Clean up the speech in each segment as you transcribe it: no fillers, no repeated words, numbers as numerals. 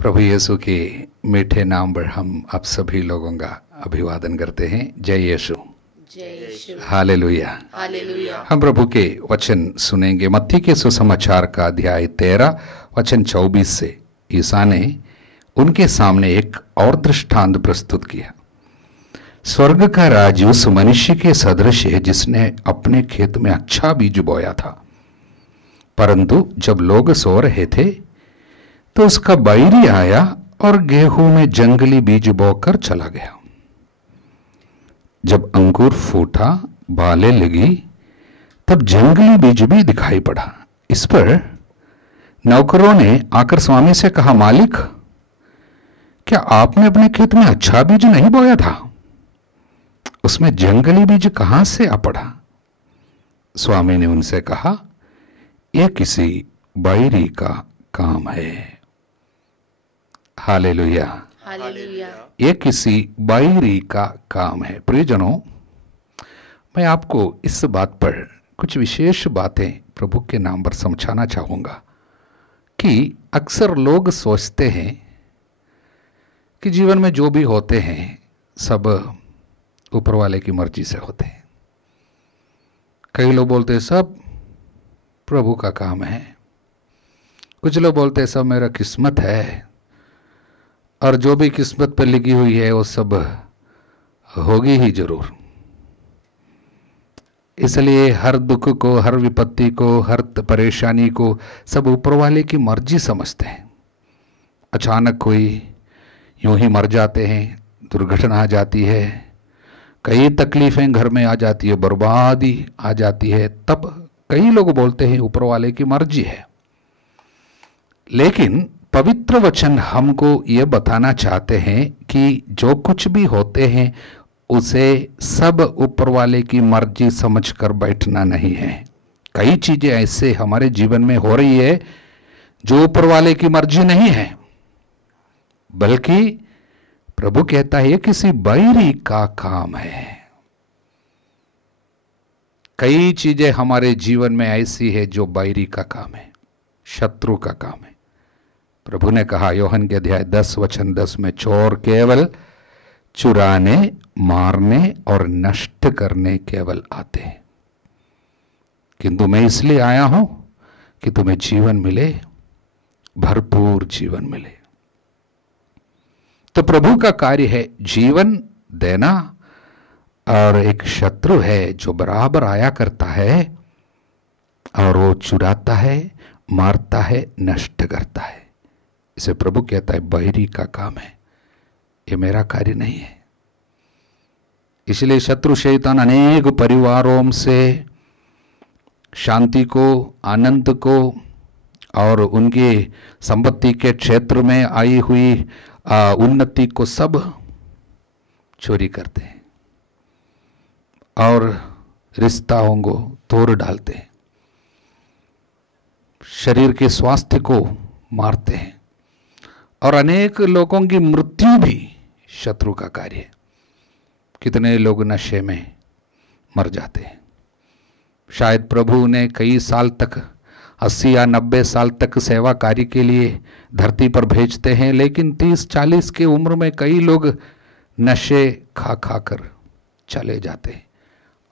प्रभु यीशु के मीठे नाम पर हम आप सभी लोगों का अभिवादन करते हैं। जय यीशु, हालेलुया, हालेलुया। हम प्रभु के वचन सुनेंगे। मत्ती के सुसमाचार का अध्याय 13 वचन 24 से ईसा ने उनके सामने एक और दृष्टांत प्रस्तुत किया। स्वर्ग का राज्य उस मनुष्य के सदृश है जिसने अपने खेत में अच्छा बीज बोया था, परंतु जब लोग सो रहे थे तो उसका बैरी आया और गेहूं में जंगली बीज बोकर चला गया। जब अंकुर फूटा, बालें लगी, तब जंगली बीज भी दिखाई पड़ा। इस पर नौकरों ने आकर स्वामी से कहा, मालिक, क्या आपने अपने खेत में अच्छा बीज नहीं बोया था? उसमें जंगली बीज कहां से आ पड़ा? स्वामी ने उनसे कहा, यह किसी बैरी का काम है। Hallelujah, hallelujah. यह किसी बैरी का काम है। प्रियजनों, मैं आपको इस बात पर कुछ विशेष बातें प्रभु के नाम पर समझाना चाहूँगा कि अक्सर लोग सोचते हैं कि जीवन में जो भी होते हैं सब ऊपर वाले की मर्जी से होते हैं। कई लोग बोलते हैं सब प्रभु का काम है, कुछ लोग बोलते हैं सब मेरा किस्मत है, और जो भी किस्मत पर लिखी हुई है वो सब होगी ही जरूर। इसलिए हर दुख को, हर विपत्ति को, हर परेशानी को सब ऊपर वाले की मर्जी समझते हैं। अचानक कोई यूं ही मर जाते हैं, दुर्घटना आ जाती है, कई तकलीफें घर में आ जाती है, बर्बादी आ जाती है, तब कई लोग बोलते हैं ऊपर वाले की मर्जी है। लेकिन पवित्र वचन हमको ये बताना चाहते हैं कि जो कुछ भी होते हैं उसे सब ऊपर वाले की मर्जी समझकर बैठना नहीं है। कई चीजें ऐसे हमारे जीवन में हो रही है जो ऊपर वाले की मर्जी नहीं है, बल्कि प्रभु कहता है ये किसी बैरी का काम है। कई चीजें हमारे जीवन में ऐसी है जो बैरी का काम है, शत्रु का काम है। प्रभु ने कहा योहन के अध्याय 10 वचन 10 में, चोर केवल चुराने, मारने और नष्ट करने केवल आते हैं, किंतु मैं इसलिए आया हूं कि तुम्हें जीवन मिले, भरपूर जीवन मिले। तो प्रभु का कार्य है जीवन देना, और एक शत्रु है जो बराबर आया करता है और वो चुराता है, मारता है, नष्ट करता है। इसे प्रभु कहता है बैरी का काम है, ये मेरा कार्य नहीं है। इसलिए शत्रु शैतान अनेक परिवारों से शांति को, आनंद को और उनकी संपत्ति के क्षेत्र में आई हुई उन्नति को सब चोरी करते हैं और रिश्ताओं को तोड़ डालते हैं, शरीर के स्वास्थ्य को मारते हैं, और अनेक लोगों की मृत्यु भी शत्रु का कार्य है। कितने लोग नशे में मर जाते हैं। शायद प्रभु ने कई साल तक, 80 या 90 साल तक सेवा कार्य के लिए धरती पर भेजते हैं, लेकिन 30-40 की उम्र में कई लोग नशे खा खा कर चले जाते हैं,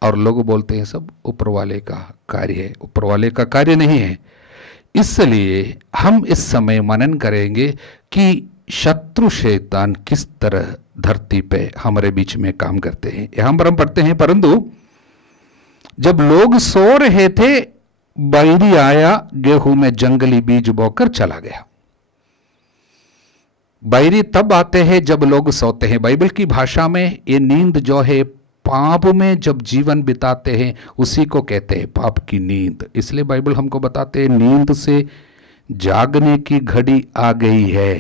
और लोग बोलते हैं सब ऊपर वाले का कार्य है। ऊपर वाले का कार्य नहीं है। इसलिए हम इस समय मनन करेंगे कि शत्रु शैतान किस तरह धरती पे हमारे बीच में काम करते हैं। यहां पर हम पढ़ते हैं, परंतु जब लोग सो रहे थे बैरी आया, गेहूं में जंगली बीज बोकर चला गया। बैरी तब आते हैं जब लोग सोते हैं। बाइबल की भाषा में ये नींद जो है, पाप में जब जीवन बिताते हैं उसी को कहते हैं पाप की नींद। इसलिए बाइबल हमको बताते हैं नींद से जागने की घड़ी आ गई है।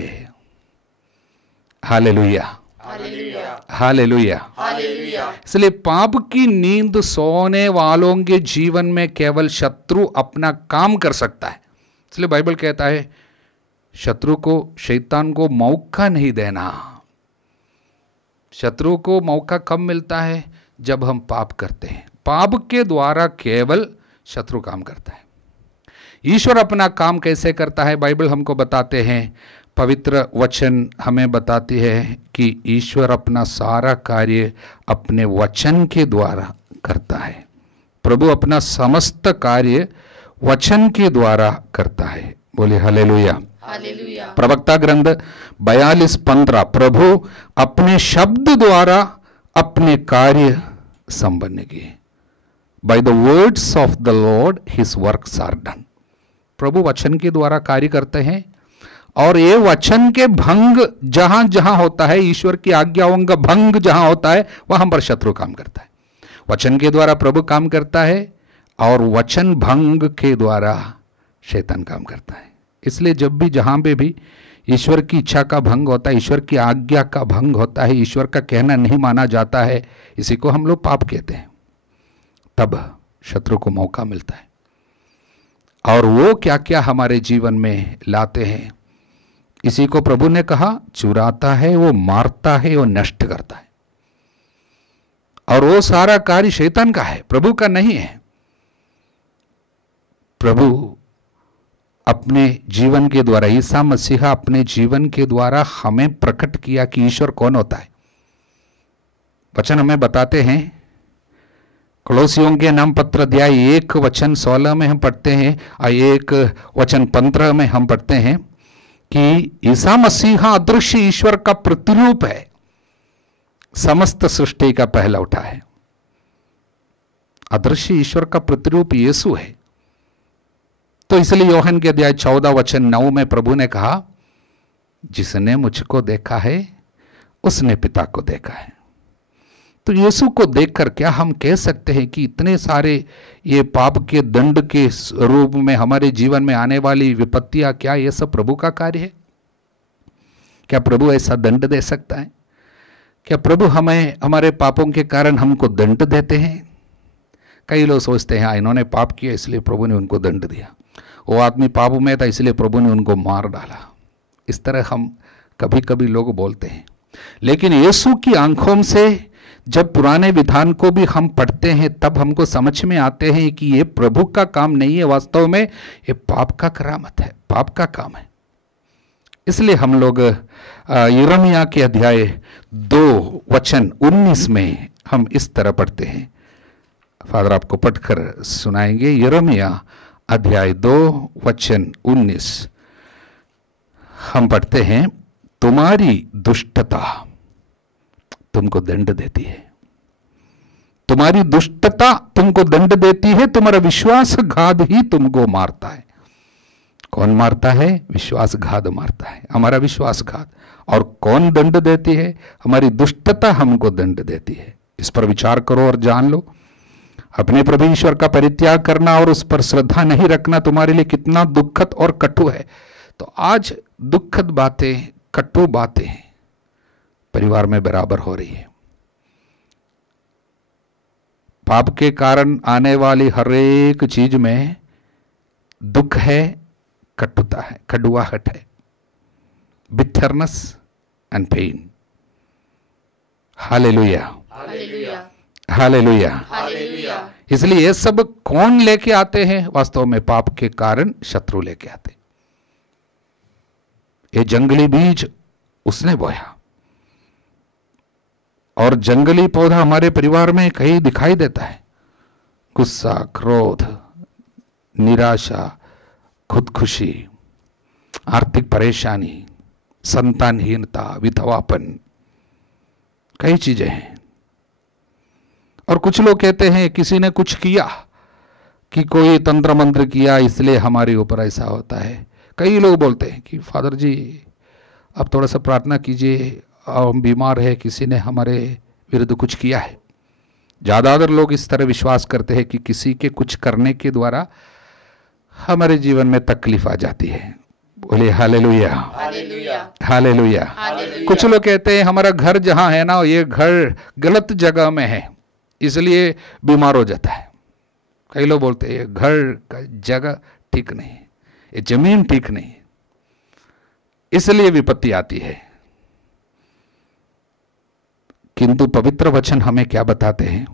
Hallelujah, hallelujah, hallelujah, hallelujah. इसलिए पाप की नींद सोने वालों के जीवन में केवल शत्रु अपना काम कर सकता है। इसलिए बाइबल कहता है शत्रु को, शैतान को मौका नहीं देना। शत्रु को मौका कब मिलता है? जब हम पाप करते हैं। पाप के द्वारा केवल शत्रु काम करता है। ईश्वर अपना काम कैसे करता है? बाइबल हमको बताते हैं पवित्र वचन हमें बताती है कि ईश्वर अपना सारा कार्य अपने वचन के द्वारा करता है। प्रभु अपना समस्त कार्य वचन के द्वारा करता है। बोले हालेलुया। हालेलुया। प्रवक्ता ग्रंथ 42:15, प्रभु अपने शब्द द्वारा अपने कार्य संपन्न किए। By the words of the Lord his works are done. प्रभु वचन के द्वारा कार्य करते हैं, और ये वचन के भंग जहां जहां होता है, ईश्वर की आज्ञाओं का भंग जहां होता है, वहां पर शत्रु काम करता है। वचन के द्वारा प्रभु काम करता है, और वचन भंग के द्वारा शैतान काम करता है। इसलिए जब भी जहां पे भी ईश्वर की इच्छा का भंग होता है, ईश्वर की आज्ञा का भंग होता है, ईश्वर का कहना नहीं माना जाता है, इसी को हम लोग पाप कहते हैं, तब शत्रु को मौका मिलता है। और वो क्या क्या हमारे जीवन में लाते हैं, इसी को प्रभु ने कहा, चुराता है, वो मारता है, वो नष्ट करता है। और वो सारा कार्य शैतान का है, प्रभु का नहीं है। प्रभु अपने जीवन के द्वारा, ईसा मसीहा अपने जीवन के द्वारा हमें प्रकट किया कि ईश्वर कौन होता है। वचन हमें बताते हैं, कोलोसियों के नाम पत्र अध्याय 1:16 में हम पढ़ते हैं, और 1:15 में हम पढ़ते हैं कि ईसा मसीहा अदृश्य ईश्वर का प्रतिरूप है, समस्त सृष्टि का पहला उठा है। अदृश्य ईश्वर का प्रतिरूप यीशु है। तो इसलिए योहन के अध्याय 14:9 में प्रभु ने कहा, जिसने मुझको देखा है उसने पिता को देखा है। तो यीशु को देखकर क्या हम कह सकते हैं कि इतने सारे ये पाप के दंड के रूप में हमारे जीवन में आने वाली विपत्तियां, क्या ये सब प्रभु का कार्य है? क्या प्रभु ऐसा दंड दे सकता है? क्या प्रभु हमें हमारे पापों के कारण हमको दंड देते हैं? कई लोग सोचते हैं इन्होंने पाप किया इसलिए प्रभु ने उनको दंड दिया, वो आदमी पाप में था इसलिए प्रभु ने उनको मार डाला। इस तरह हम कभी कभी लोग बोलते हैं। लेकिन यीशु की आंखों से जब पुराने विधान को भी हम पढ़ते हैं, तब हमको समझ में आते हैं कि ये प्रभु का काम नहीं है, वास्तव में ये पाप का करामत है, पाप का काम है। इसलिए हम लोग यिर्मयाह के अध्याय 2:19 में हम इस तरह पढ़ते हैं। फादर आपको पढ़कर सुनाएंगे। यिर्मयाह अध्याय 2:19 हम पढ़ते हैं, तुम्हारी दुष्टता तुमको दंड देती है, तुम्हारी दुष्टता तुमको दंड देती है, तुम्हारा विश्वासघात ही तुमको मारता है। कौन मारता है? विश्वासघात मारता है, हमारा विश्वासघात। और कौन दंड देती है? हमारी दुष्टता हमको दंड देती है। इस पर विचार करो और जान लो। अपने प्रभु ईश्वर का परित्याग करना और उस पर श्रद्धा नहीं रखना तुम्हारे लिए कितना दुखद और कटु है। तो आज दुखद बातें, कटु बातें परिवार में बराबर हो रही है। पाप के कारण आने वाली हर एक चीज में दुख है, कटुता है, कड़वाहट है, bitterness and pain. Hallelujah, hallelujah, hallelujah. Hallelujah. इसलिए ये सब कौन लेके आते हैं? वास्तव में पाप के कारण शत्रु लेके आते। ये जंगली बीज उसने बोया, और जंगली पौधा हमारे परिवार में कहीं दिखाई देता है। गुस्सा, क्रोध, निराशा, खुदकुशी, आर्थिक परेशानी, संतानहीनता, विधवापन, कई चीजें हैं। और कुछ लोग कहते हैं किसी ने कुछ किया, कि कोई तंत्र मंत्र किया इसलिए हमारे ऊपर ऐसा होता है। कई लोग बोलते हैं कि फादर जी आप थोड़ा सा प्रार्थना कीजिए, हम बीमार है, किसी ने हमारे विरुद्ध कुछ किया है। ज़्यादातर लोग इस तरह विश्वास करते हैं कि किसी के कुछ करने के द्वारा हमारे जीवन में तकलीफ आ जाती है। बोलिए हालेलुया, हालेलुया, हालेलुया। हालेलुया। कुछ लोग कहते हैं हमारा घर जहाँ है ना, ये घर गलत जगह में है इसलिए बीमार हो जाता है। कई लोग बोलते हैं ये घर का जगह ठीक नहीं है, ये जमीन ठीक नहीं है, इसलिए विपत्ति आती है। किंतु पवित्र वचन हमें क्या बताते हैं?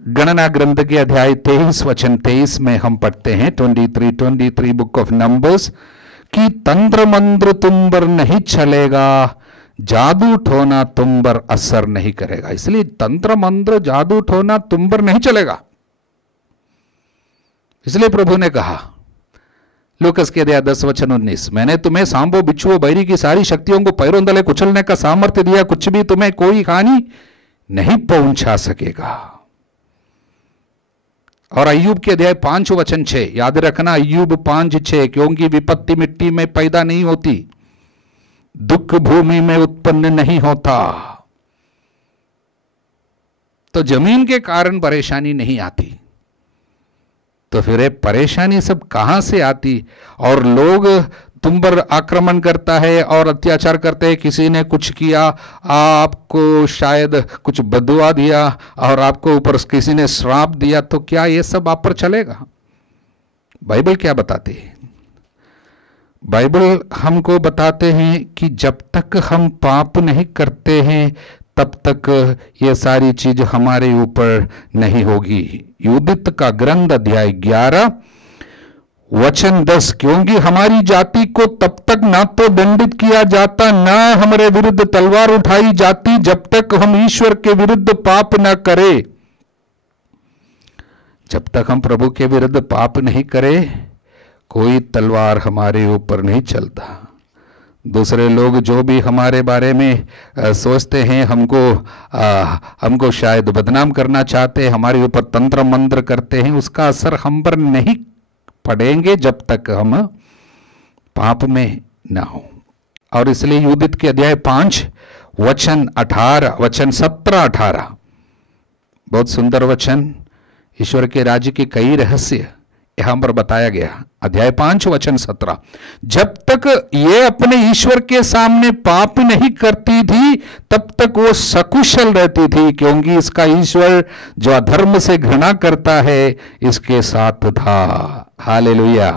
गणना ग्रंथ के अध्याय 23 वचन 23 में हम पढ़ते हैं, 23 बुक ऑफ नंबर्स, कि तंत्र मंत्र तुम पर नहीं चलेगा, जादू टोना तुम पर असर नहीं करेगा। इसलिए तंत्र मंत्र जादू टोना तुम पर नहीं चलेगा। इसलिए प्रभु ने कहा लूकस के अध्याय 10 वचन 19, मैंने तुम्हें सांबों बिच्छुओं बैरी की सारी शक्तियों को पैरों तले कुचलने का सामर्थ्य दिया, कुछ भी तुम्हें कोई हानि नहीं पहुंचा सकेगा। और अय्यूब के अध्याय 5 वचन 6, याद रखना अय्यूब 5:6, क्योंकि विपत्ति मिट्टी में पैदा नहीं होती, दुख भूमि में उत्पन्न नहीं होता। तो जमीन के कारण परेशानी नहीं आती, तो फिर ये परेशानी सब कहां से आती? और लोग तुम पर आक्रमण करता है और अत्याचार करते हैं, किसी ने कुछ किया, आपको शायद कुछ बदुआ दिया और आपको ऊपर किसी ने श्राप दिया, तो क्या ये सब आप पर चलेगा? बाइबल क्या बताती है? बाइबल हमको बताते हैं कि जब तक हम पाप नहीं करते हैं तब तक ये सारी चीज हमारे ऊपर नहीं होगी। युदित का ग्रंथ अध्याय 11 वचन 10, क्योंकि हमारी जाति को तब तक ना तो दंडित किया जाता, ना हमारे विरुद्ध तलवार उठाई जाती, जब तक हम ईश्वर के विरुद्ध पाप ना करें। जब तक हम प्रभु के विरुद्ध पाप नहीं करें, कोई तलवार हमारे ऊपर नहीं चलता। दूसरे लोग जो भी हमारे बारे में सोचते हैं, हमको शायद बदनाम करना चाहते हैं, हमारे ऊपर तंत्र मंत्र करते हैं, उसका असर हम पर नहीं पड़ेंगे जब तक हम पाप में ना हो। और इसलिए युदित के अध्याय 5 वचन 17-18 बहुत सुंदर वचन, ईश्वर के राज्य के कई रहस्य यहां पर बताया गया। अध्याय 5 वचन 17, जब तक ये अपने ईश्वर के सामने पाप नहीं करती थी तब तक वो सकुशल रहती थी, क्योंकि इसका ईश्वर जो अधर्म से घृणा करता है इसके साथ था। Hallelujah,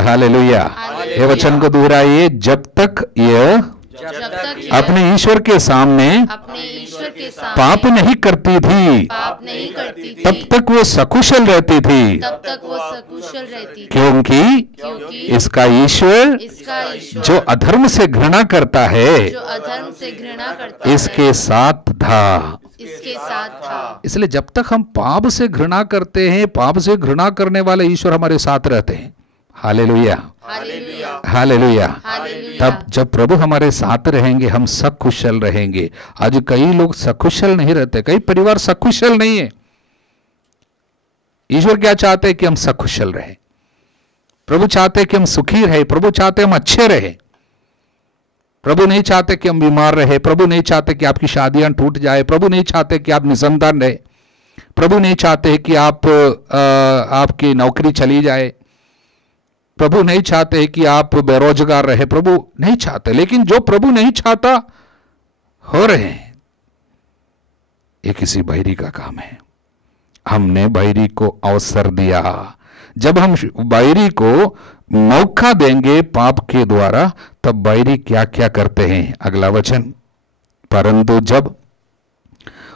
hallelujah. ये वचन को दोहराइए, जब तक ये अपने ईश्वर के सामने पाप नहीं करती थी तब तक वो सकुशल रहती थी, क्योंकि इसका ईश्वर जो अधर्म से घृणा करता है इसके साथ था। इसलिए जब तक हम पाप से घृणा करते हैं, पाप से घृणा करने वाले ईश्वर हमारे साथ रहते हैं। Hallelujah, hallelujah. तब जब प्रभु हमारे साथ रहेंगे हम सकुशल रहेंगे। आज कई लोग सकुशल नहीं रहते, कई परिवार सकुशल नहीं है। ईश्वर क्या चाहते हैं कि हम सकुशल रहे। प्रभु चाहते हैं कि हम सुखी रहे, प्रभु चाहते हैं हम अच्छे रहे। प्रभु नहीं चाहते कि हम बीमार रहे, प्रभु नहीं चाहते कि आपकी शादियां टूट जाए, प्रभु नहीं चाहते कि आप निसंतान रहे, प्रभु नहीं चाहते कि आपकी नौकरी चली जाए, प्रभु नहीं चाहते कि आप बेरोजगार रहे, प्रभु नहीं चाहते। लेकिन जो प्रभु नहीं चाहता हो रहे हैं, ये किसी बैरी का काम है। हमने बैरी को अवसर दिया। जब हम बैरी को मौका देंगे पाप के द्वारा, तब बैरी क्या क्या करते हैं। अगला वचन, परंतु जब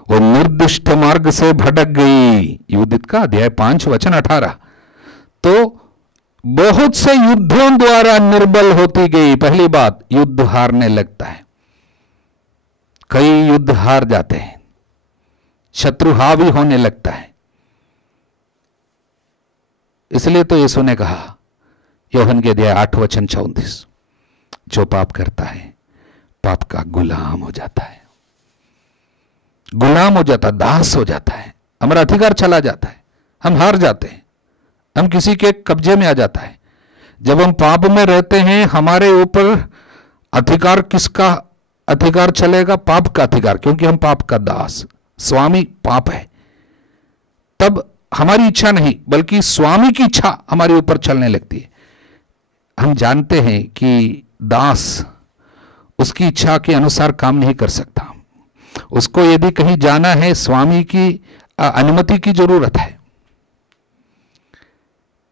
वो निर्दिष्ट मार्ग से भटक गई, युदित का अध्याय 5 वचन 18, तो बहुत से युद्धों द्वारा निर्बल होती गई। पहली बात, युद्ध हारने लगता है, कई युद्ध हार जाते हैं, शत्रु हावी होने लगता है। इसलिए तो यीशु ने कहा यूहन्ना के अध्याय 8 वचन 34, जो पाप करता है पाप का गुलाम हो जाता है, गुलाम हो जाता, दास हो जाता है, हमारा अधिकार चला जाता है, हम हार जाते हैं, हम किसी के कब्जे में आ जाता है। जब हम पाप में रहते हैं हमारे ऊपर अधिकार, किसका अधिकार चलेगा? पाप का अधिकार, क्योंकि हम पाप का दास, स्वामी पाप है। तब हमारी इच्छा नहीं बल्कि स्वामी की इच्छा हमारे ऊपर चलने लगती है। हम जानते हैं कि दास उसकी इच्छा के अनुसार काम नहीं कर सकता, उसको यदि कहीं जाना है स्वामी की अनुमति की जरूरत है।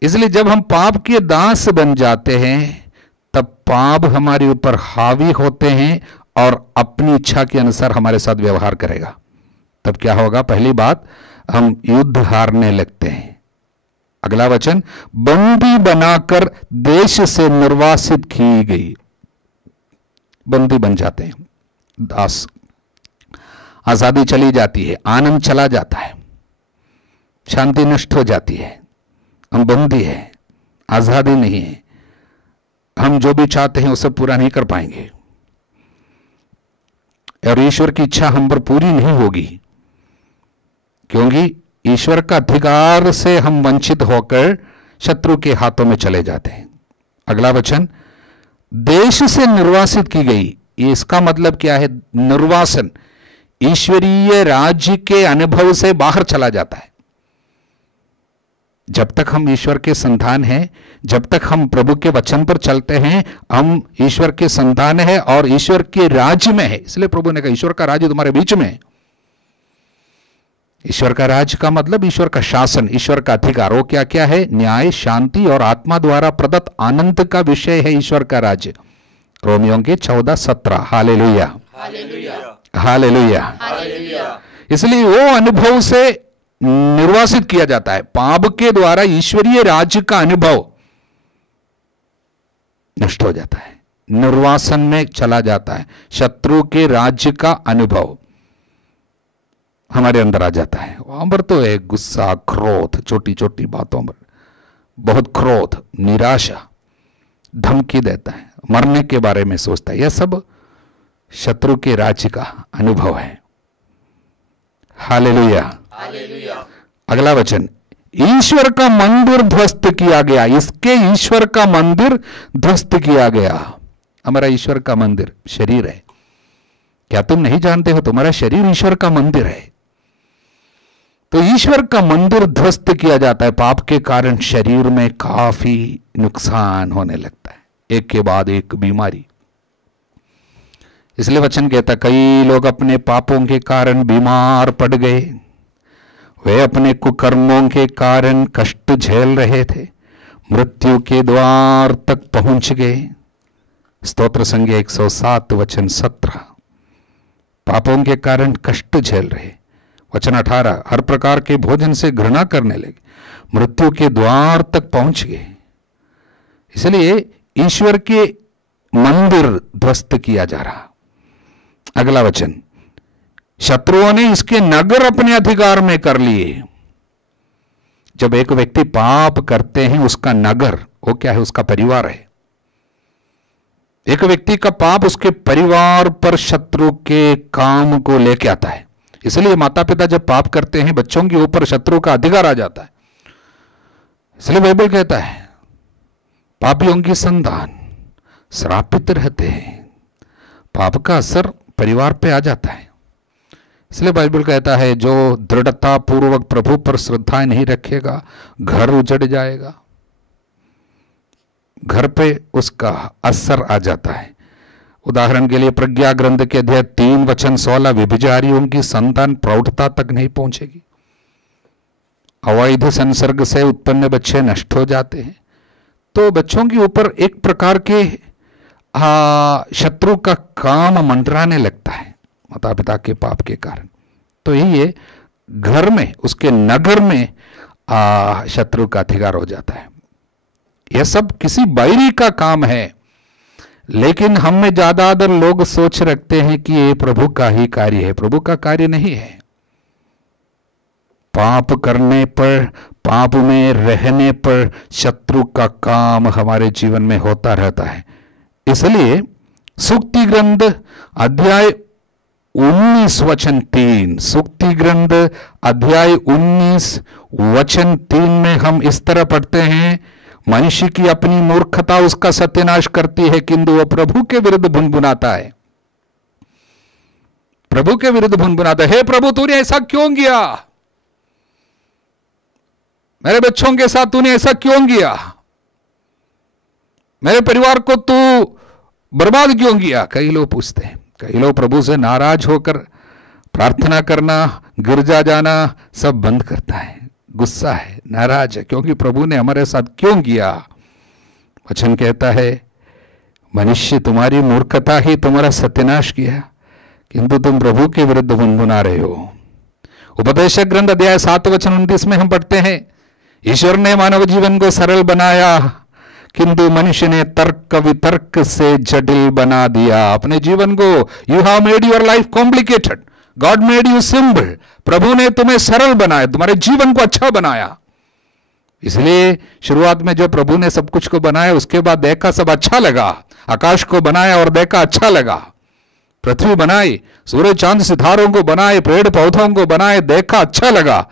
इसलिए जब हम पाप के दास बन जाते हैं तब पाप हमारे ऊपर हावी होते हैं और अपनी इच्छा के अनुसार हमारे साथ व्यवहार करेगा। तब क्या होगा? पहली बात, हम युद्ध हारने लगते हैं, अगला वचन, बंदी बनाकर देश से निर्वासित की गई। बंदी बन जाते हैं, दास, आजादी चली जाती है, आनंद चला जाता है, शांति नष्ट हो जाती है, हम बंदी है, आजादी नहीं है, हम जो भी चाहते हैं उसे पूरा नहीं कर पाएंगे और ईश्वर की इच्छा हम पर पूरी नहीं होगी, क्योंकि ईश्वर का अधिकार से हम वंचित होकर शत्रु के हाथों में चले जाते हैं। अगला वचन, देश से निर्वासित की गई। इसका मतलब क्या है? निर्वासन, ईश्वरीय राज्य के अनुभव से बाहर चला जाता है। जब तक हम ईश्वर के संतान हैं, जब तक हम प्रभु के वचन पर चलते हैं, हम ईश्वर के संतान हैं और ईश्वर के राज्य में है। इसलिए प्रभु ने कहा ईश्वर का राज्य तुम्हारे बीच में है। ईश्वर का राज्य का मतलब ईश्वर का शासन, ईश्वर का अधिकार। वो क्या क्या है? न्याय, शांति और आत्मा द्वारा प्रदत्त आनंद का विषय है ईश्वर का राज्य। रोमियों के 14:17। Hallelujah, hallelujah, hallelujah. हालेलुया। इसलिए वो अनुभव से निर्वासित किया जाता है। पाप के द्वारा ईश्वरीय राज्य का अनुभव नष्ट हो जाता है, निर्वासन में चला जाता है। शत्रु के राज्य का अनुभव हमारे अंदर आ जाता है। वहां पर तो है गुस्सा, क्रोध, छोटी छोटी बातों पर बहुत क्रोध, निराशा, धमकी देता है, मरने के बारे में सोचता है। यह सब शत्रु के राज्य का अनुभव है। Hallelujah, hallelujah. अगला वचन, ईश्वर का मंदिर ध्वस्त किया गया। इसके ईश्वर का मंदिर ध्वस्त किया गया। हमारा ईश्वर का मंदिर शरीर है। क्या तुम नहीं जानते हो तुम्हारा शरीर ईश्वर का मंदिर है? तो ईश्वर का मंदिर ध्वस्त किया जाता है। पाप के कारण शरीर में काफी नुकसान होने लगता है, एक के बाद एक बीमारी। इसलिए वचन कहता, कई लोग अपने पापों के कारण बीमार पड़ गए, वे अपने कुकर्मों के कारण कष्ट झेल रहे थे, मृत्यु के द्वार तक पहुंच गए। स्तोत्र संज्ञा 107 वचन 17। पापों के कारण कष्ट झेल रहे। वचन 18, हर प्रकार के भोजन से घृणा करने लगे, मृत्यु के द्वार तक पहुंच गए। इसलिए ईश्वर के मंदिर ध्वस्त किया जा रहा। अगला वचन, शत्रुओं ने इसके नगर अपने अधिकार में कर लिए। जब एक व्यक्ति पाप करते हैं, उसका नगर वो क्या है? उसका परिवार है। एक व्यक्ति का पाप उसके परिवार पर शत्रु के काम को लेके आता है। इसलिए माता पिता जब पाप करते हैं, बच्चों के ऊपर शत्रु का अधिकार आ जाता है। इसलिए बाइबल कहता है पापियों की संतान श्रापित रहते हैं। पाप का असर परिवार पे आ जाता है। इसलिए बाइबल कहता है जो दृढ़ता पूर्वक प्रभु पर श्रद्धा नहीं रखेगा, घर उजड़ जाएगा, घर पे उसका असर आ जाता है। उदाहरण के लिए प्रज्ञा ग्रंथ के अध्याय 3 वचन 16, व्यभिचारियों की संतान प्रौढ़ता तक नहीं पहुंचेगी। अवैध संसर्ग से उत्पन्न बच्चे नष्ट हो जाते हैं। तो बच्चों के ऊपर एक प्रकार के शत्रु का काम मंडराने लगता है माता पिता के पाप के कारण। तो यही है, घर में, उसके नगर में शत्रु का अधिकार हो जाता है। यह सब किसी बैरी का काम है, लेकिन हम में ज्यादातर लोग सोच रखते हैं कि ये प्रभु का ही कार्य है। प्रभु का कार्य नहीं है। पाप करने पर, पाप में रहने पर शत्रु का काम हमारे जीवन में होता रहता है। इसलिए सूक्ति ग्रंथ अध्याय 19 वचन 3, सूक्ति ग्रंथ अध्याय 19 वचन 3 में हम इस तरह पढ़ते हैं, मनुष्य की अपनी मूर्खता उसका सत्यानाश करती है, किंतु वह प्रभु के विरुद्ध भुनभुनाता है। प्रभु के विरुद्ध भुनभुनाता है, हे प्रभु तूने ऐसा क्यों किया? मेरे बच्चों के साथ तूने ऐसा क्यों किया? मेरे परिवार को तू बर्बाद क्यों किया? कई लोग पूछते हैं। कई लोग प्रभु से नाराज होकर प्रार्थना करना, गिरजा जाना सब बंद करता है। गुस्सा है, नाराज है, क्योंकि प्रभु ने हमारे साथ क्यों किया? वचन कहता है मनुष्य तुम्हारी मूर्खता ही तुम्हारा सत्यानाश किया, किंतु तुम प्रभु के विरुद्ध भुनभुना रहे हो। उपदेशक ग्रंथ अध्याय 7 वचन 29 में हम पढ़ते हैं, ईश्वर ने मानव जीवन को सरल बनाया, किंतु मनुष्य ने तर्क वितर्क से जटिल बना दिया अपने जीवन को। You have made your life complicated, God made you simple. प्रभु ने तुम्हें सरल बनाया, तुम्हारे जीवन को अच्छा बनाया। इसलिए शुरुआत में जो प्रभु ने सब कुछ को बनाया, उसके बाद देखा सब अच्छा लगा। आकाश को बनाया और देखा अच्छा लगा, पृथ्वी बनाई, सूरज चांद सितारों को बनाए, पेड़ पौधों को बनाए, देखा अच्छा लगा।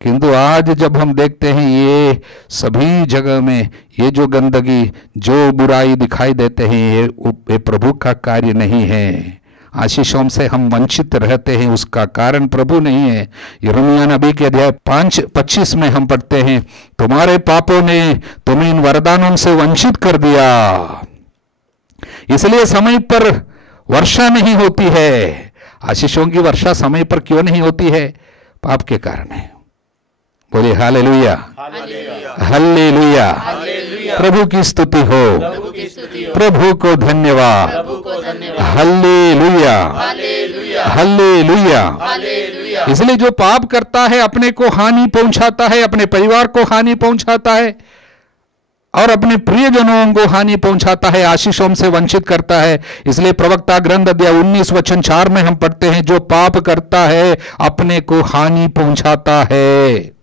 किंतु आज जब हम देखते हैं ये सभी जगह में ये जो गंदगी, जो बुराई दिखाई देते हैं, ये प्रभु का कार्य नहीं है। आशीषों से हम वंचित रहते हैं, उसका कारण प्रभु नहीं है। यिर्मयाह नबी के अध्याय 5:25 में हम पढ़ते हैं, तुम्हारे पापों ने तुम्हें इन वरदानों से वंचित कर दिया, इसलिए समय पर वर्षा नहीं होती है। आशीषों की वर्षा समय पर क्यों नहीं होती है? पाप के कारण है। बोलिए हालेलुया, हालेलुया। प्रभु की स्तुति हो, प्रभु को धन्यवाद, हालेलुया, हालेलुया। इसलिए जो पाप करता है अपने को हानि पहुंचाता है, अपने परिवार को हानि पहुंचाता है और अपने प्रियजनों को हानि पहुंचाता है, आशीषों से वंचित करता है। इसलिए प्रवक्ता ग्रंथ अध्याय 19 वचन 4 में हम पढ़ते हैं, जो पाप करता है अपने को हानि पहुंचाता है।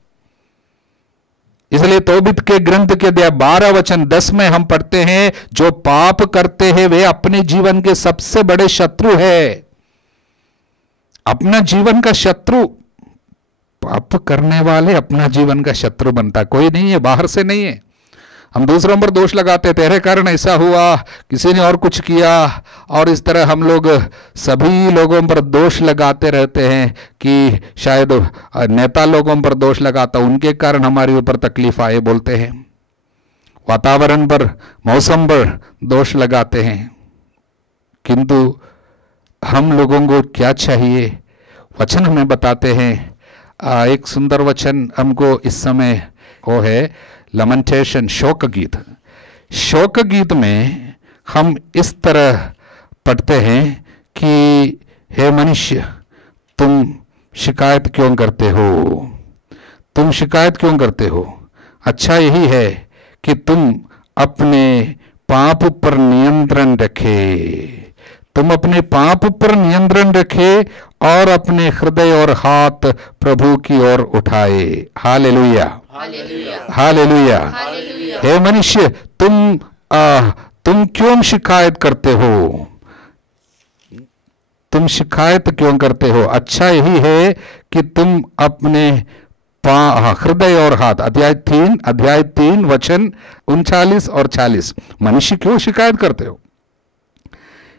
इसलिए तौबीत के ग्रंथ के अध्याय 12 वचन 10 में हम पढ़ते हैं, जो पाप करते हैं वे अपने जीवन के सबसे बड़े शत्रु है। अपना जीवन का शत्रु, पाप करने वाले अपना जीवन का शत्रु बनता कोई नहीं है, बाहर से नहीं है। हम दूसरों पर दोष लगाते, तेरे कारण ऐसा हुआ, किसी ने और कुछ किया, और इस तरह हम लोग सभी लोगों पर दोष लगाते रहते हैं कि शायद नेता लोगों पर दोष लगाता, उनके कारण हमारे ऊपर तकलीफ आए बोलते हैं। वातावरण पर, मौसम पर दोष लगाते हैं। किंतु हम लोगों को क्या चाहिए? वचन हमें बताते हैं। एक सुंदर वचन हमको इस समय वो है लमेंटेशन, शोक गीत। शोक गीत में हम इस तरह पढ़ते हैं कि हे मनुष्य, तुम शिकायत क्यों करते हो? तुम शिकायत क्यों करते हो? अच्छा यही है कि तुम अपने पाप पर नियंत्रण रखे, तुम अपने पाप पर नियंत्रण रखे और अपने हृदय और हाथ प्रभु की ओर उठाए। Hallelujah, hallelujah. हे मनुष्य, तुम क्यों शिकायत करते हो? तुम शिकायत क्यों करते हो? अच्छा यही है कि तुम अपने हृदय और हाथ, अध्याय 3 वचन 39 और 40। मनुष्य क्यों शिकायत करते हो?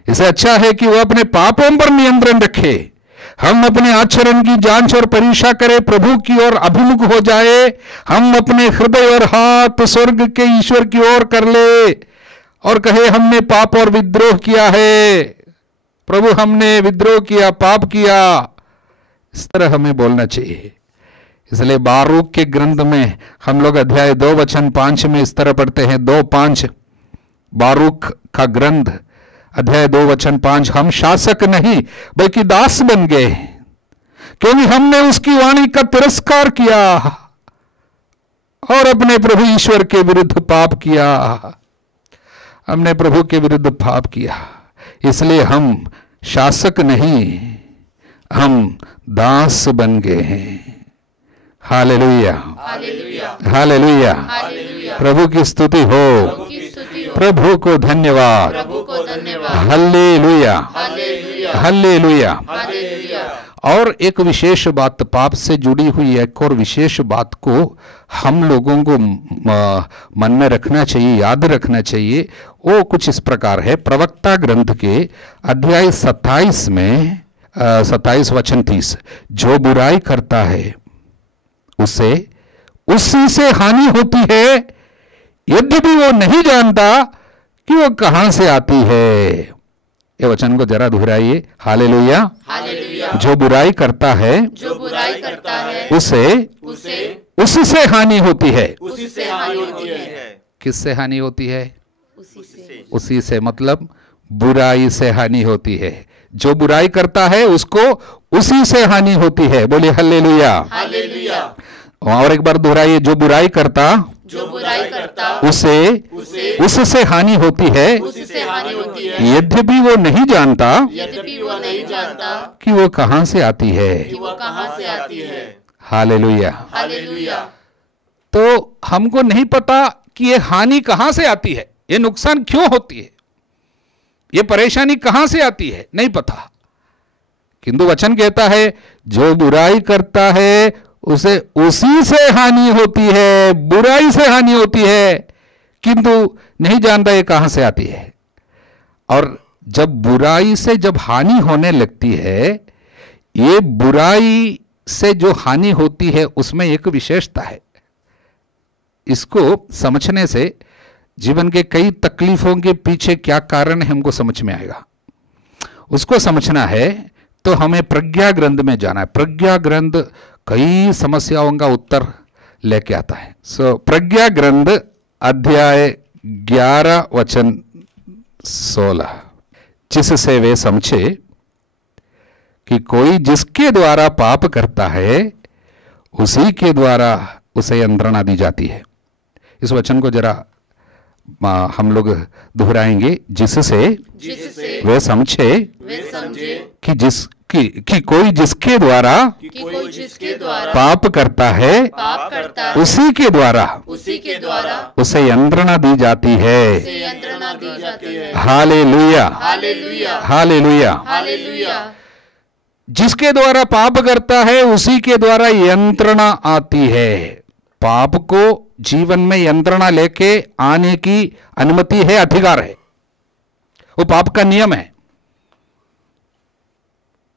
इससे अच्छा है कि वो अपने पापों पर नियंत्रण रखे, हम अपने आचरण की जांच और परीक्षा करें, प्रभु की ओर अभिमुख हो जाए, हम अपने हृदय और हाथ स्वर्ग के ईश्वर की ओर कर ले और कहे हमने पाप और विद्रोह किया है, प्रभु हमने विद्रोह किया, पाप किया। इस तरह हमें बोलना चाहिए। इसलिए बारूक के ग्रंथ में हम लोग अध्याय 2 वचन 5 में इस तरह पढ़ते हैं, 2:5 बारूक का ग्रंथ अध्याय 2 वचन 5, हम शासक नहीं बल्कि दास बन गए, क्योंकि हमने उसकी वाणी का तिरस्कार किया और अपने प्रभु ईश्वर के विरुद्ध पाप किया। हमने प्रभु के विरुद्ध पाप किया, इसलिए हम शासक नहीं, हम दास बन गए हैं। Hallelujah, hallelujah. प्रभु की स्तुति हो, प्रभु को धन्यवाद, हालेलुया, हालेलुया। और एक विशेष बात, पाप से जुड़ी हुई एक और विशेष बात को हम लोगों को मन में रखना चाहिए, याद रखना चाहिए। वो कुछ इस प्रकार है, प्रवक्ता ग्रंथ के अध्याय 27 में 27 वचन 30, जो बुराई करता है उसी से हानि होती है, यद्यपि वो नहीं जानता कि वो कहां से आती है। ये वचन को जरा दोहराइए, हालेलुया। जो बुराई करता है उससे हानि होती है। किससे हानि होती है? उसी से, मतलब बुराई से हानि होती है। जो बुराई करता है उसको उसी से हानि होती है। बोलिए हालेलुया। और एक बार दोहराइए, जो बुराई करता जो बुराई करता उससे हानि होती है, उससे हानि होती है, यद्यपि वो नहीं जानता यद्यपि वो नहीं जानता कि वो कहां से आती है। कि वो कहां से आती है। हालेलुया। हालेलुया। तो हमको नहीं पता कि ये हानि कहां से आती है, ये नुकसान क्यों होती है, ये परेशानी कहां से आती है, नहीं पता। किंतु वचन कहता है जो बुराई करता है उसे उसी से हानि होती है, बुराई से हानि होती है, किंतु नहीं जानता ये कहां से आती है। और जब बुराई से जब हानि होने लगती है, ये बुराई से जो हानि होती है उसमें एक विशेषता है। इसको समझने से जीवन के कई तकलीफों के पीछे क्या कारण है हमको समझ में आएगा। उसको समझना है तो हमें प्रज्ञा ग्रंथ में जाना है। प्रज्ञा ग्रंथ कई समस्याओं का उत्तर लेके आता है। प्रज्ञा ग्रंथ अध्याय 11 वचन 16, जिससे वे समझे कि कोई जिसके द्वारा पाप करता है उसी के द्वारा उसे यंत्रणा दी जाती है। इस वचन को जरा हम लोग दोहराएंगे, जिससे वे समझे कि कोई जिसके द्वारा पाप करता है उसी के द्वारा उसे यंत्रणा दी जाती है। हालेलुया। हालेलुया। जिसके द्वारा पाप करता है उसी के द्वारा यंत्रणा आती है। पाप को जीवन में यंत्रणा लेके आने की अनुमति है, अधिकार है, वो पाप का नियम है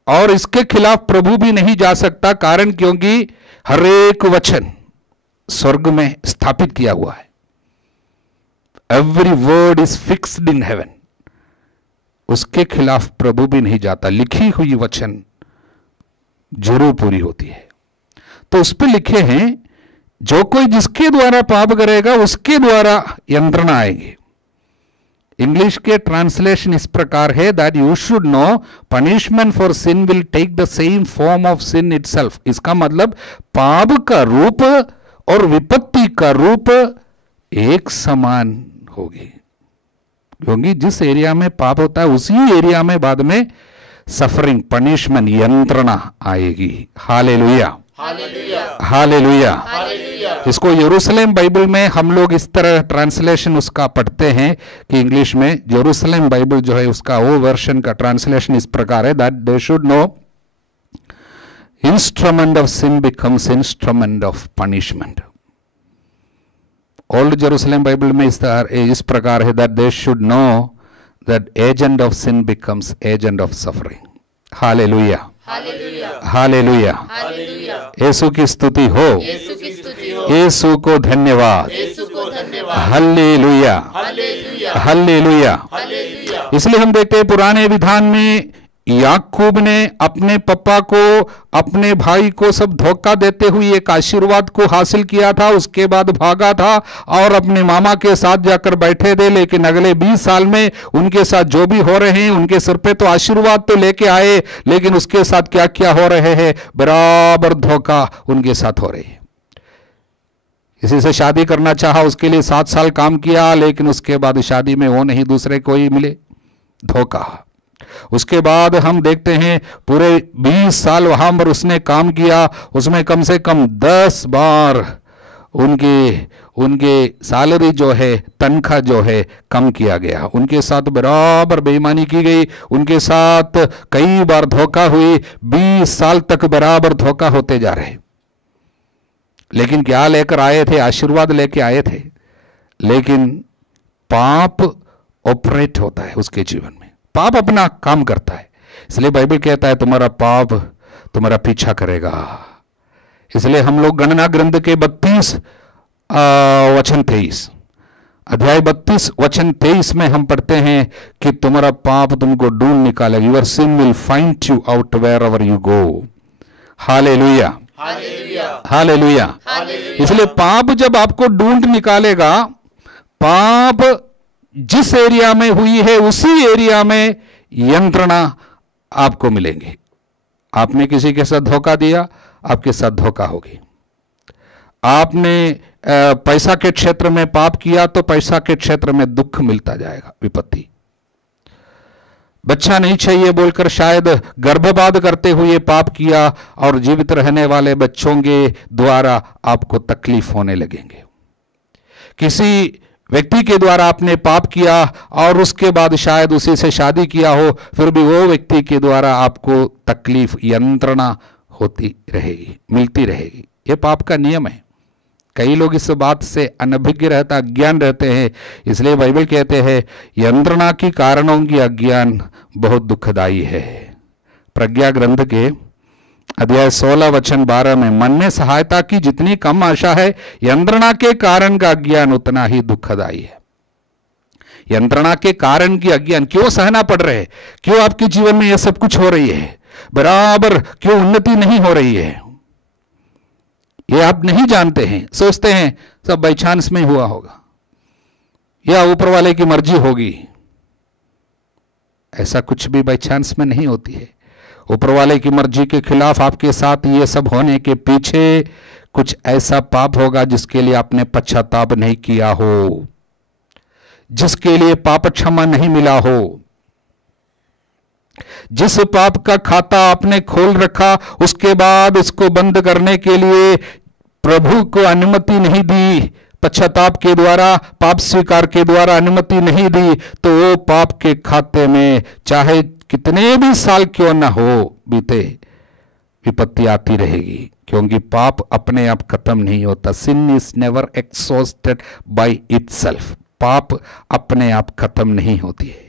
और इसके खिलाफ प्रभु भी नहीं जा सकता। कारण क्योंकि हर एक वचन स्वर्ग में स्थापित किया हुआ है। Every word is fixed in heaven. उसके खिलाफ प्रभु भी नहीं जाता। लिखी हुई वचन जरूर पूरी होती है। तो उस पर लिखे हैं जो कोई जिसके द्वारा पाप करेगा उसके द्वारा यंत्रणा आएगी। इंग्लिश के ट्रांसलेशन इस प्रकार है that you should know punishment for sin will take the same form of sin itself. इसका मतलब पाप का रूप और विपत्ति का रूप एक समान होगी, क्योंकि जिस एरिया में पाप होता है उसी एरिया में बाद में सफरिंग, पनिशमेंट, यंत्रणा आएगी। हालेलुया। हालेलुया। इसको यरूशलेम बाइबल में हम लोग इस तरह ट्रांसलेशन उसका पढ़ते हैं कि इंग्लिश में यरूशलेम बाइबल जो है उसका वो वर्षन का ट्रांसलेशन इस प्रकार है that they should know instrument of sin becomes instrument of punishment. Old Jerusalem Bible में इस प्रकार है that they should know that agent of sin becomes agent of suffering. Hallelujah. Hallelujah. Yeshu की स्तुति हो। यीशु को धन्यवाद। हालेलुया। हालेलुया। इसलिए हम देखते हैं पुराने विधान में याकूब ने अपने पापा को, अपने भाई को सब धोखा देते हुए एक आशीर्वाद को हासिल किया था। उसके बाद भागा था और अपने मामा के साथ जाकर बैठे थे। लेकिन अगले 20 साल में उनके साथ जो भी हो रहे हैं, उनके सिर पे तो आशीर्वाद तो लेके आए, लेकिन उसके साथ क्या क्या हो रहे हैं, बराबर धोखा उनके साथ हो रही है। किसी से शादी करना चाहा, उसके लिए 7 साल काम किया, लेकिन उसके बाद शादी में वो नहीं दूसरे कोई मिले, धोखा। उसके बाद हम देखते हैं पूरे 20 साल वहां पर उसने काम किया, उसमें कम से कम 10 बार उनके सैलरी जो है, तनख्वाह जो है कम किया गया। उनके साथ बराबर बेईमानी की गई, उनके साथ कई बार धोखा हुई। 20 साल तक बराबर धोखा होते जा रहे। लेकिन क्या लेकर आए थे? आशीर्वाद लेके आए थे। लेकिन पाप ऑपरेट होता है उसके जीवन में, पाप अपना काम करता है। इसलिए बाइबल कहता है तुम्हारा पाप तुम्हारा पीछा करेगा। इसलिए हम लोग गणना ग्रंथ के 32 वचन 23, अध्याय 32 वचन 23 में हम पढ़ते हैं कि तुम्हारा पाप तुमको ढूंढ निकालेगा। Your sin will find you out wherever you go. Hallelujah. Hallelujah. इसलिए पाप जब आपको ढूंढ निकालेगा, पाप जिस एरिया में हुई है उसी एरिया में यंत्रणा आपको मिलेंगी। आपने किसी के साथ धोखा दिया, आपके साथ धोखा होगी। आपने पैसा के क्षेत्र में पाप किया तो पैसा के क्षेत्र में दुख मिलता जाएगा, विपत्ति। बच्चा नहीं चाहिए बोलकर शायद गर्भपात करते हुए पाप किया और जीवित रहने वाले बच्चों के द्वारा आपको तकलीफ होने लगेंगे। किसी व्यक्ति के द्वारा आपने पाप किया और उसके बाद शायद उसी से शादी किया हो, फिर भी वो व्यक्ति के द्वारा आपको तकलीफ, यंत्रणा होती रहेगी, मिलती रहेगी। ये पाप का नियम है। कई लोग इस बात से अनभिज्ञ रहता, अज्ञान रहते हैं। इसलिए बाइबल कहते हैं यंत्रणा की कारणों की अज्ञान बहुत दुखदाई है। प्रज्ञा ग्रंथ के अध्याय 16 वचन 12 में, मन में सहायता की जितनी कम आशा है, यंत्रणा के कारण का अज्ञान उतना ही दुखदाई है। यंत्रणा के कारण की अज्ञान, क्यों सहना पड़ रहे, क्यों आपके जीवन में यह सब कुछ हो रही है, बराबर क्यों उन्नति नहीं हो रही है, ये आप नहीं जानते हैं। सोचते हैं सब बाई चांस में हुआ होगा या ऊपर वाले की मर्जी होगी। ऐसा कुछ भी बाई चांस में नहीं होती है। ऊपर वाले की मर्जी के खिलाफ आपके साथ ये सब होने के पीछे कुछ ऐसा पाप होगा जिसके लिए आपने पश्चाताप नहीं किया हो, जिसके लिए पाप क्षमा नहीं मिला हो, जिस पाप का खाता आपने खोल रखा उसके बाद उसको बंद करने के लिए प्रभु को अनुमति नहीं दी, पश्चाताप के द्वारा, पाप स्वीकार के द्वारा अनुमति नहीं दी, तो वो पाप के खाते में चाहे कितने भी साल क्यों ना हो बीते, विपत्ति आती रहेगी। क्योंकि पाप अपने आप खत्म नहीं होता। Sin is never exhausted by itself. पाप अपने आप खत्म नहीं होती है।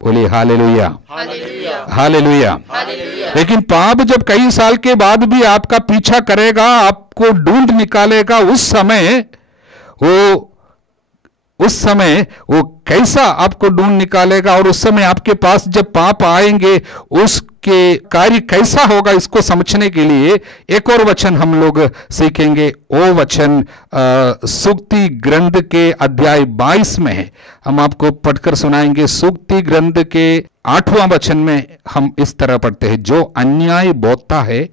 बोलिए हालेलुया, हालेलुया, हालेलुया। हालेलुया। लेकिन पाप जब कई साल के बाद भी आपका पीछा करेगा, आपको ढूंढ निकालेगा, उस समय वो कैसा आपको ढूंढ निकालेगा, और उस समय आपके पास जब पाप आएंगे उसके कार्य कैसा होगा, इसको समझने के लिए एक और वचन हम लोग सीखेंगे। वो वचन सूक्ति ग्रंथ के अध्याय 22 में है। हम आपको पढ़कर सुनाएंगे। सूक्ति ग्रंथ के 8वां वचन में हम इस तरह पढ़ते हैं, जो अन्याय बोता है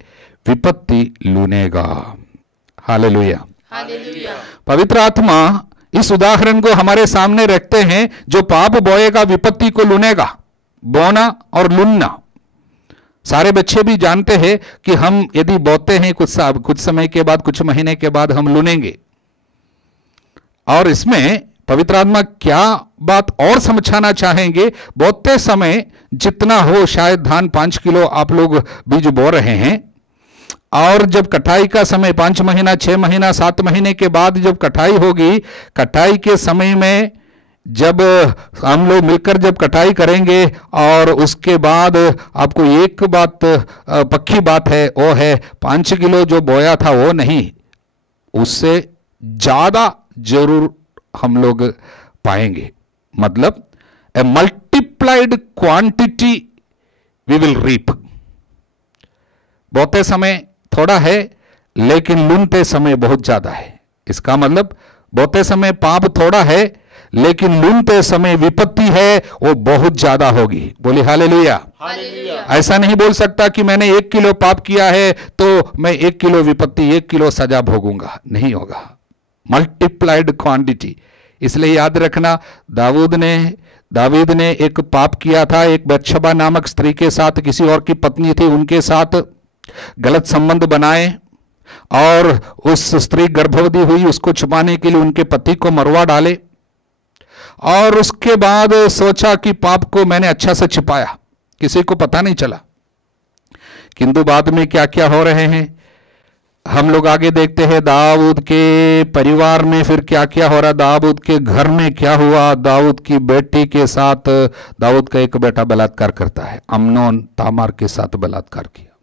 विपत्ति लूनेगा। Hallelujah, hallelujah. पवित्र आत्मा इस उदाहरण को हमारे सामने रखते हैं, जो पाप बोएगा विपत्ति को लूनेगा। बोना और लुनना, सारे बच्चे भी जानते हैं कि हम यदि बोते हैं कुछ समय के बाद, कुछ महीने के बाद हम लुनेंगे। और इसमें पवित्र आत्मा क्या बात और समझाना चाहेंगे, बोते समय जितना हो, शायद धान 5 किलो आप लोग बीज बो रहे हैं, और जब कटाई का समय 5 महीना, 6 महीना, 7 महीने के बाद जब कटाई होगी, कटाई के समय में जब हम लोग मिलकर जब कटाई करेंगे, और उसके बाद आपको एक बात पक्की बात है, वो है 5 किलो जो बोया था वो नहीं, उससे ज्यादा जरूर हम लोग पाएंगे। मतलब a multiplied quantity we will reap. बोते समय थोड़ा है लेकिन लूनते समय बहुत ज्यादा है। इसका मतलब बोते समय पाप थोड़ा है लेकिन लूनते समय विपत्ति है वो बहुत ज्यादा होगी। बोले हालेलुया, हालेलुया। ऐसा नहीं बोल सकता कि मैंने 1 किलो पाप किया है तो मैं 1 किलो विपत्ति, 1 किलो सजा भोगूंगा, नहीं होगा। Multiplied quantity. इसलिए याद रखना, दावीद ने एक पाप किया था, एक बत्शबा नामक स्त्री के साथ, किसी और की पत्नी थी, उनके साथ गलत संबंध बनाए, और उस स्त्री गर्भवती हुई। उसको छुपाने के लिए उनके पति को मरवा डाले, और उसके बाद सोचा कि पाप को मैंने अच्छा से छिपाया, किसी को पता नहीं चला। किंतु बाद में क्या क्या हो रहे हैं हम लोग आगे देखते हैं। दाऊद के परिवार में फिर क्या क्या हो रहा, दाऊद के घर में क्या हुआ। दाऊद की बेटी के साथ दाऊद का एक बेटा बलात्कार करता है, अम्नोन तामार के साथ बलात्कार किया,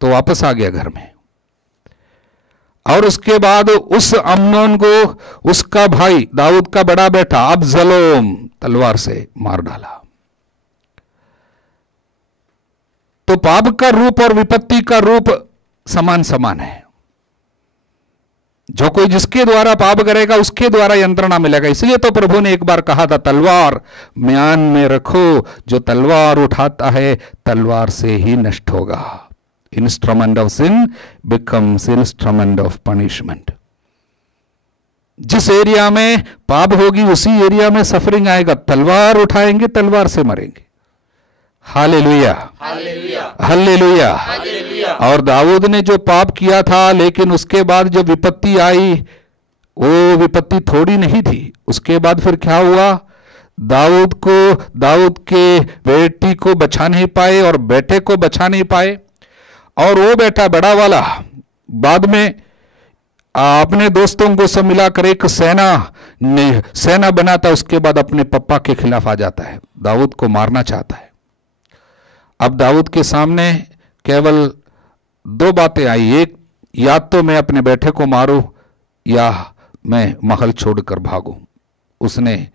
तो वापस आ गया घर में। और उसके बाद उस अम्नोन को उसका भाई दाऊद का बड़ा बेटा अब्सलोम तलवार से मार डाला। तो पाप का रूप और विपत्ति का रूप समान समान है। जो कोई जिसके द्वारा पाप करेगा उसके द्वारा यंत्रणा मिलेगा। इसलिए तो प्रभु ने एक बार कहा था, तलवार म्यान में रखो, जो तलवार उठाता है तलवार से ही नष्ट होगा। Instrument of sin becomes instrument of punishment. जिस एरिया में पाप होगी उसी एरिया में सफरिंग आएगा। तलवार उठाएंगे, तलवार से मरेंगे। Hallelujah, hallelujah, hallelujah. हालेलुया। और दाऊद ने जो पाप किया था, लेकिन उसके बाद जब विपत्ति आई, वो विपत्ति थोड़ी नहीं थी। उसके बाद फिर क्या हुआ? दाऊद के बेटी को बचा नहीं पाए और बेटे को बचा नहीं पाए। और वो बेटा बड़ा वाला बाद में अपने दोस्तों को सब मिलाकर एक सेना बनाता, उसके बाद अपने पप्पा के खिलाफ आ जाता है, दाऊद को मारना चाहता है। अब दाऊद के सामने केवल दो बातें आई, एक या तो मैं अपने बेटे को मारूं या मैं महल छोड़कर भागूं। उसने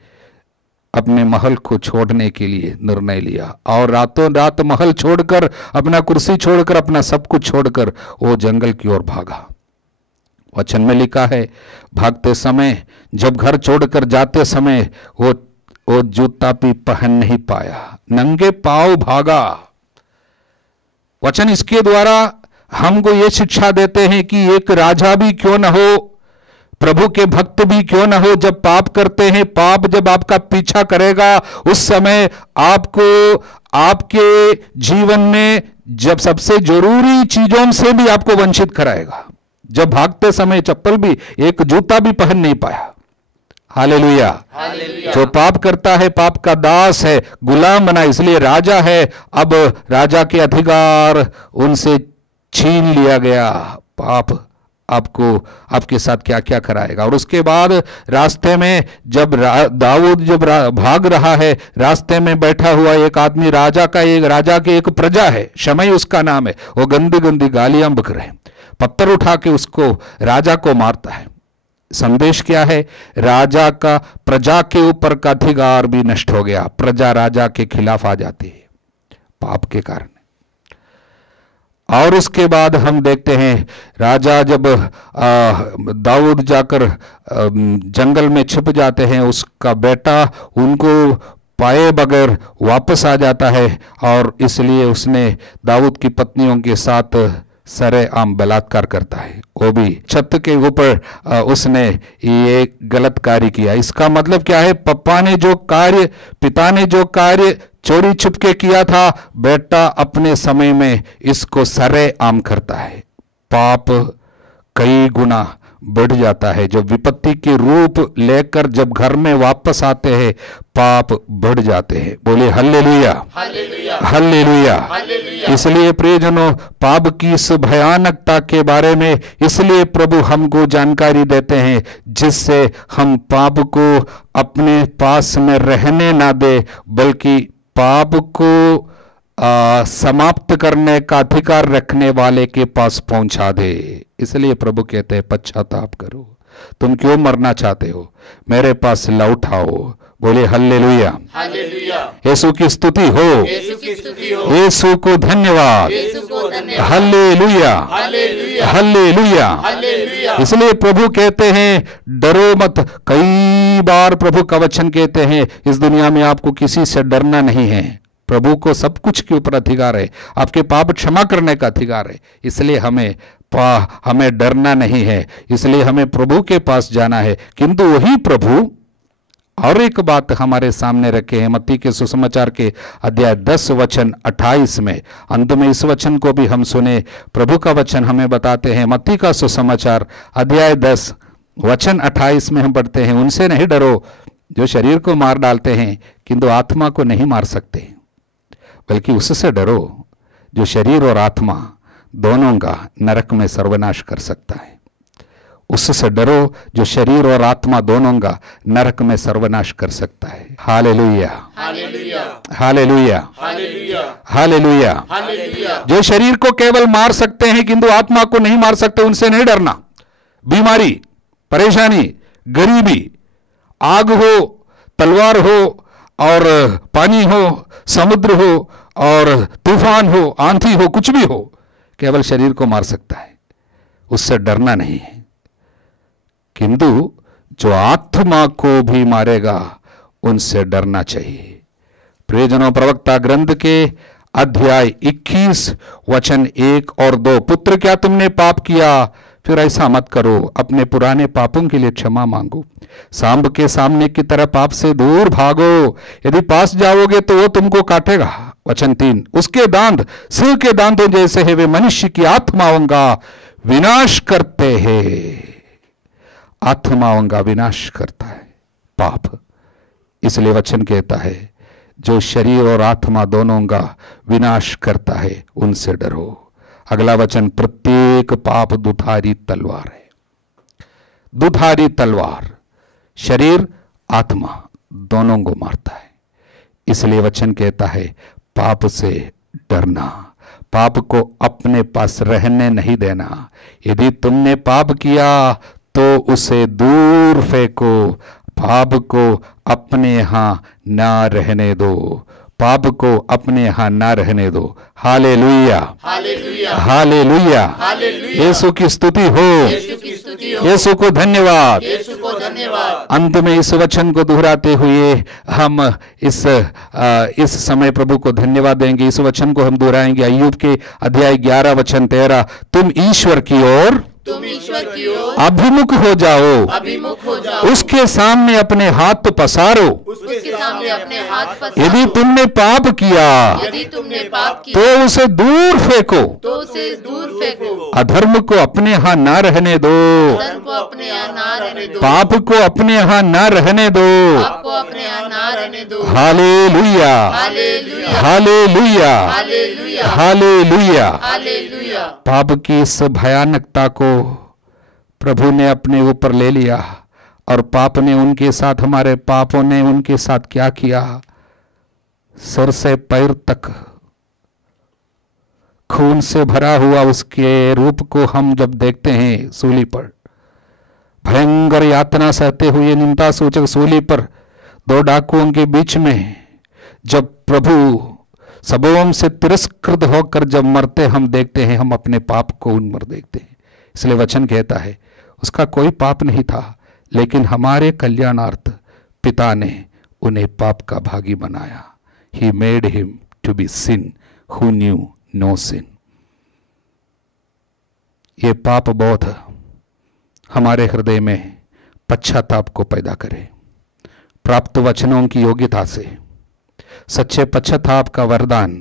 अपने महल को छोड़ने के लिए निर्णय लिया और रातों रात महल छोड़कर, अपना कुर्सी छोड़कर, अपना सब कुछ छोड़कर वो जंगल की ओर भागा। वचन में लिखा है, भागते समय, जब घर छोड़कर जाते समय वो जूता भी पहन नहीं पाया, नंगे पांव भागा। वचन इसके द्वारा हमको ये शिक्षा देते हैं कि एक राजा भी क्यों न हो, प्रभु के भक्त भी क्यों न हो, जब पाप करते हैं, पाप जब आपका पीछा करेगा, उस समय आपको आपके जीवन में जब सबसे जरूरी चीजों से भी आपको वंचित कराएगा। जब भागते समय चप्पल भी, एक जूता भी पहन नहीं पाया। हालेलुया। हालेलुया। जो पाप करता है पाप का दास है, गुलाम बना, इसलिए राजा है। अब राजा के अधिकार उनसे छीन लिया गया। पाप आपको आपके साथ क्या क्या कराएगा। और उसके बाद रास्ते में जब दाऊद भाग रहा है, रास्ते में बैठा हुआ एक आदमी, राजा के एक प्रजा है, शमई उसका नाम है, वो गंदी गंदी गालियां बक रहे, पत्थर उठा के उसको, राजा को मारता है। संदेश क्या है? राजा का प्रजा के ऊपर का अधिकार भी नष्ट हो गया। प्रजा राजा के खिलाफ आ जाती है पाप के कारण। और उसके बाद हम देखते हैं राजा जब दाऊद जाकर जंगल में छिप जाते हैं, उसका बेटा उनको पाए बगैर वापस आ जाता है और इसलिए उसने दाऊद की पत्नियों के साथ सरेआम बलात्कार करता है। वो भी छत के ऊपर उसने ये गलत कार्य किया। इसका मतलब क्या है? पिता ने जो कार्य चोरी छुपके किया था, बेटा अपने समय में इसको सरेआम करता है। पाप कई गुना बढ़ जाता है। जब विपत्ति के रूप लेकर जब घर में वापस आते हैं, पाप बढ़ जाते हैं। बोले हल्लेलुया, हालेलुया, हल्लेलुया। हालेलुया। इसलिए प्रियजनों, पाप की इस भयानकता के बारे में इसलिए प्रभु हमको जानकारी देते हैं, जिससे हम पाप को अपने पास में रहने ना दे, बल्कि पाप को समाप्त करने का अधिकार रखने वाले के पास पहुंचा दे। इसलिए प्रभु कहते हैं, पश्चाताप करो। तुम क्यों मरना चाहते हो? मेरे पास लौट आओ। बोले हल्लेलुया, हालेलुया। यीशु की स्तुति हो, यीशु की स्तुति हो, यीशु को धन्यवाद। यीशु को धन्यवाद। Hallelujah, hallelujah, hallelujah. हालेलुया। इसलिए प्रभु कहते हैं, डरो मत। कई बार प्रभु का वचन कहते हैं, इस दुनिया में आपको किसी से डरना नहीं है। प्रभु को सब कुछ के ऊपर अधिकार है, आपके पाप क्षमा करने का अधिकार है। इसलिए हमें डरना नहीं है, इसलिए हमें प्रभु के पास जाना है। किंतु वही प्रभु और एक बात हमारे सामने रखे हैं, मत्ती के सुसमाचार के अध्याय 10 वचन 28 में। अंत में इस वचन को भी हम सुने। प्रभु का वचन हमें बताते हैं, मत्ती का सुसमाचार अध्याय 10 वचन 28 में हम पढ़ते हैं, उनसे नहीं डरो जो शरीर को मार डालते हैं किंतु आत्मा को नहीं मार सकते, बल्कि उससे डरो जो शरीर और आत्मा दोनों का नरक में सर्वनाश कर सकता है। उससे डरो जो शरीर और आत्मा दोनों का नरक में सर्वनाश कर सकता है। Hallelujah, hallelujah, hallelujah, hallelujah, hallelujah. Hallelujah. जो शरीर को केवल मार सकते हैं किंतु आत्मा को नहीं मार सकते, उनसे नहीं डरना। बीमारी, परेशानी, गरीबी, आग हो, तलवार हो और पानी हो, समुद्र हो और तूफान हो, आंधी हो, कुछ भी हो, केवल शरीर को मार सकता है, उससे डरना नहीं है। किंतु जो आत्मा को भी मारेगा, उनसे डरना चाहिए। प्रियजनों, प्रवक्ता ग्रंथ के अध्याय 21 वचन 1 और 2। पुत्र, क्या तुमने पाप किया? फिर ऐसा मत करो, अपने पुराने पापों के लिए क्षमा मांगो, सांब के सामने की तरह पाप से दूर भागो। यदि पास जाओगे तो वो तुमको काटेगा। वचन 3, उसके दांत सिंह के दांतों जैसे है, वे मनुष्य की आत्माओं का विनाश करते हैं। आत्माओं का विनाश करता है पाप। इसलिए वचन कहता है, जो शरीर और आत्मा दोनों का विनाश करता है, उनसे डरो। अगला वचन, प्रत्येक पाप दुधारी तलवार है। दुधारी तलवार शरीर आत्मा दोनों को मारता है। इसलिए वचन कहता है, पाप से डरना, पाप को अपने पास रहने नहीं देना। यदि तुमने पाप किया तो उसे दूर फेंको, पाप को अपने यहां ना रहने दो, पाप को अपने यहां ना रहने दो। Hallelujah, hallelujah, hallelujah, hallelujah. Yeshu की स्तुति हो, यीशु की स्तुति हो, यीशु को धन्यवाद। यीशु को धन्यवाद। अंत में इस वचन को दोहराते हुए हम इस समय प्रभु को धन्यवाद देंगे। इस वचन को हम दोहराएंगे। अय्यूब के अध्याय 11 वचन 13, तुम ईश्वर की ओर तुम ईश्वर की ओर अभिमुख हो जाओ, अभिमुख हो जाओ, उसके सामने अपने हाथ पसारो। उसके सामने अपने हाथ पसारो। यदि तुमने पाप किया यदि तुमने पाप किया तो उसे दूर फेंको, तो उसे दूर फेंको। अधर्म को अपने यहाँ ना रहने दो, धर्म को अपने यहाँ ना रहने दो, पाप को अपने यहाँ ना रहने दो। पाप को अपने यहाँ ना रहने दो। Hallelujah, hallelujah, hallelujah, hallelujah, hallelujah. Hallelujah. पाप की इस भयानकता को प्रभु ने अपने ऊपर ले लिया, और पाप ने उनके साथ, हमारे पापों ने उनके साथ क्या किया? सर से पैर तक खून से भरा हुआ उसके रूप को हम जब देखते हैं सूली पर, भयंकर यातना सहते हुए निंदा सूचक सूली पर 2 डाकुओं के बीच में जब प्रभु सबों से तिरस्कृत होकर जब मरते हम देखते हैं, हम अपने पाप को उन मर देखते हैं। इसलिए वचन कहता है, उसका कोई पाप नहीं था, लेकिन हमारे कल्याणार्थ पिता ने उन्हें पाप का भागी बनाया। He made him to be sin who knew no sin। ये पाप बोध हमारे हृदय में पश्चाताप को पैदा करे। प्राप्त वचनों की योग्यता से सच्चे पश्चाताप का वरदान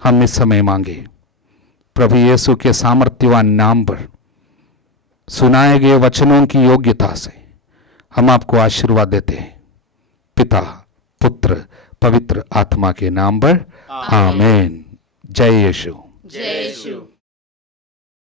हम इस समय मांगे। प्रभु यीशु के सामर्थ्यवान नाम पर सुनाए गए वचनों की योग्यता से हम आपको आशीर्वाद देते हैं, पिता, पुत्र, पवित्र आत्मा के नाम पर। आमीन। जय यीशु। जय यीशु।